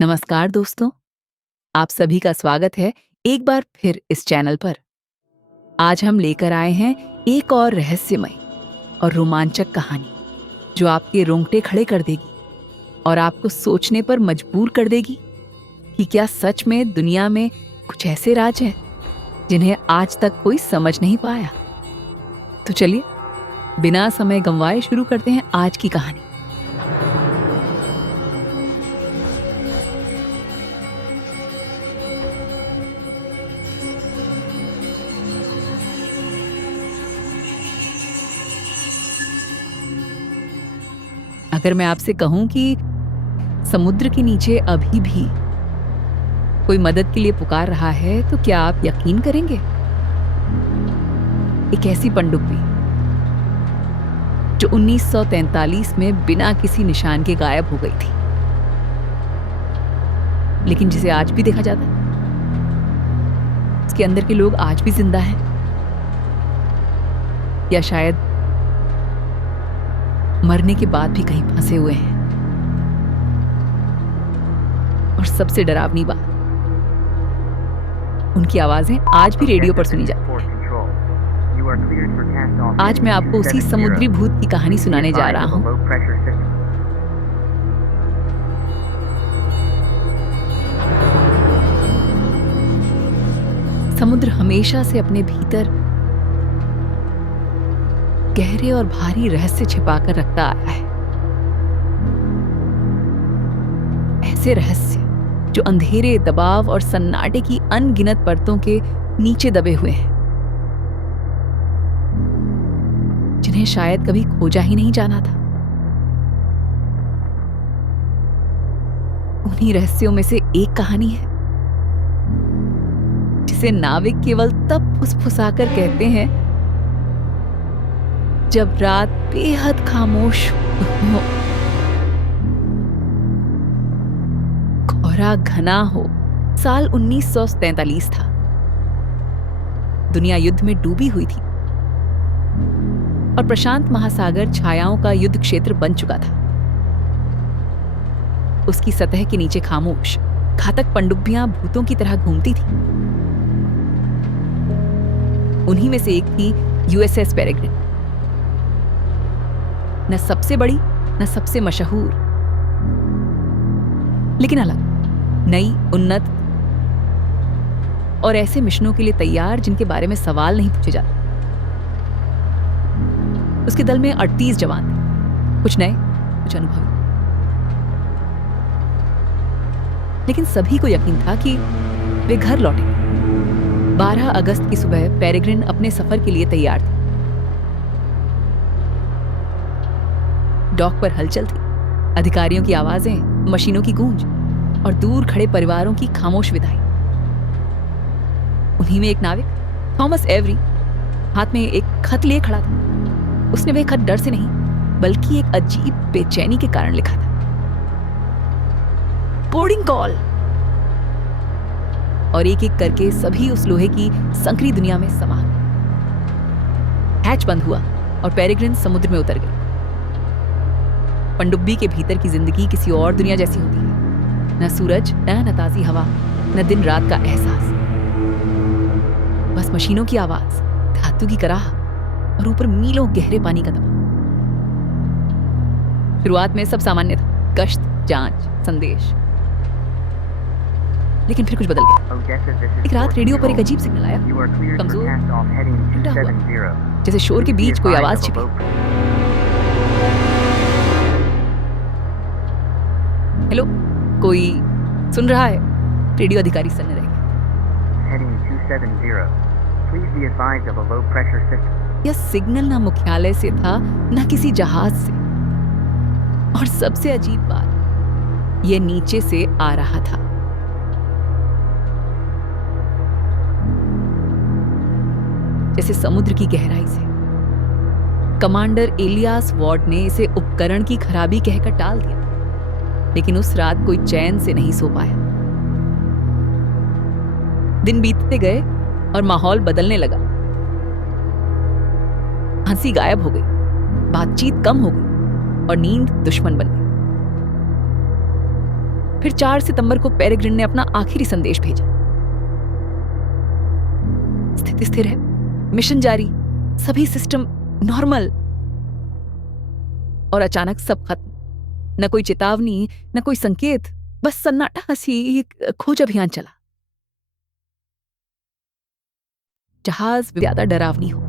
नमस्कार दोस्तों, आप सभी का स्वागत है एक बार फिर इस चैनल पर। आज हम लेकर आए हैं एक और रहस्यमय और रोमांचक कहानी जो आपके रोंगटे खड़े कर देगी और आपको सोचने पर मजबूर कर देगी कि क्या सच में दुनिया में कुछ ऐसे राज हैं जिन्हें आज तक कोई समझ नहीं पाया। तो चलिए बिना समय गंवाए शुरू करते हैं आज की कहानी। अगर मैं आपसे कहूं कि समुद्र के नीचे अभी भी कोई मदद के लिए पुकार रहा है तो क्या आप यकीन करेंगे? एक ऐसी पनडुब्बी जो 1943 में बिना किसी निशान के गायब हो गई थी, लेकिन जिसे आज भी देखा जाता है। उसके अंदर के लोग आज भी जिंदा हैं, या शायद मरने के बाद भी कहीं फंसे हुए हैं। और सबसे डरावनी बात, उनकी आवाजें आज भी रेडियो पर सुनी जाती हैं। आज मैं आपको उसी समुद्री भूत की कहानी सुनाने जा रहा हूं। समुद्र हमेशा से अपने भीतर गहरे और भारी रहस्य छिपाकर रखता आया है। ऐसे रहस्य जो अंधेरे, दबाव और सन्नाटे की अनगिनत परतों के नीचे दबे हुए हैं, जिन्हें शायद कभी खोजा ही नहीं जाना था। उन्हीं रहस्यों में से एक कहानी है जिसे नाविक केवल तब फुसफुसाकर कहते हैं जब रात बेहद खामोश हो, कोहरा घना हो। साल 1943 था। दुनिया युद्ध में डूबी हुई थी और प्रशांत महासागर छायाओं का युद्ध क्षेत्र बन चुका था। उसकी सतह के नीचे खामोश, घातक पनडुब्बियां भूतों की तरह घूमती थी। उन्हीं में से एक थी यूएसएस पेरेग्रिन। न सबसे बड़ी, न सबसे मशहूर, लेकिन अलग, नई, उन्नत और ऐसे मिशनों के लिए तैयार जिनके बारे में सवाल नहीं पूछे जाते। उसके दल में 38 जवान थे, कुछ नए, कुछ अनुभवी, लेकिन सभी को यकीन था कि वे घर लौटेंगे। 12 अगस्त की सुबह पेरेग्रिन अपने सफर के लिए तैयार थे। डॉक पर हलचल थी, अधिकारियों की आवाजें, मशीनों की गूंज और दूर खड़े परिवारों की खामोश विदाई। उन्हीं में एक नाविक, थॉमस एवरी, हाथ में एक खत लिए खड़ा था। उसने वह खत डर से नहीं, बल्कि एक अजीब बेचैनी के कारण लिखा था। Boarding call. और एक एक करके सभी उस लोहे की संकरी दुनिया में समा गए। हैच बंद हुआ और पेरेग्रिन समुद्र में उतर गई। पनडुब्बी के भीतर की जिंदगी किसी और दुनिया जैसी होती है। न सूरज, न ताजी हवा, न दिन रात का एहसास, बस मशीनों की आवाज, धातु की कराह और ऊपर मीलों गहरे पानी का दबाव। शुरुआत में सब सामान्य था, गश्त, जांच, संदेश। लेकिन फिर कुछ बदल गया। एक रात रेडियो पर एक अजीब सिग्नल आया, कमजोर, टूटा हुआ, जैसे शोर के बीच कोई आवाज छिपी। हेलो, कोई सुन रहा है? रेडियो अधिकारी सन्ने रह गए। यह सिग्नल ना मुख्यालय से था, ना किसी जहाज से, और सबसे अजीब बात, यह नीचे से आ रहा था। जैसे समुद्र की गहराई से। कमांडर एलियास वॉर्ड ने इसे उपकरण की खराबी कहकर टाल दिया, लेकिन उस रात कोई चैन से नहीं सो पाया। दिन बीतते गए और माहौल बदलने लगा। हंसी गायब हो गई, बातचीत कम हो गई और नींद दुश्मन बन गई। फिर 4 सितंबर को पेरेग्रिन ने अपना आखिरी संदेश भेजा। स्थिति स्थिर है, मिशन जारी, सभी सिस्टम नॉर्मल। और अचानक सब खत्म। न कोई चेतावनी, न कोई संकेत, बस सन्नाटा, हंसी, खोज अभियान चला। जहाज ज्यादा डरावनी हो,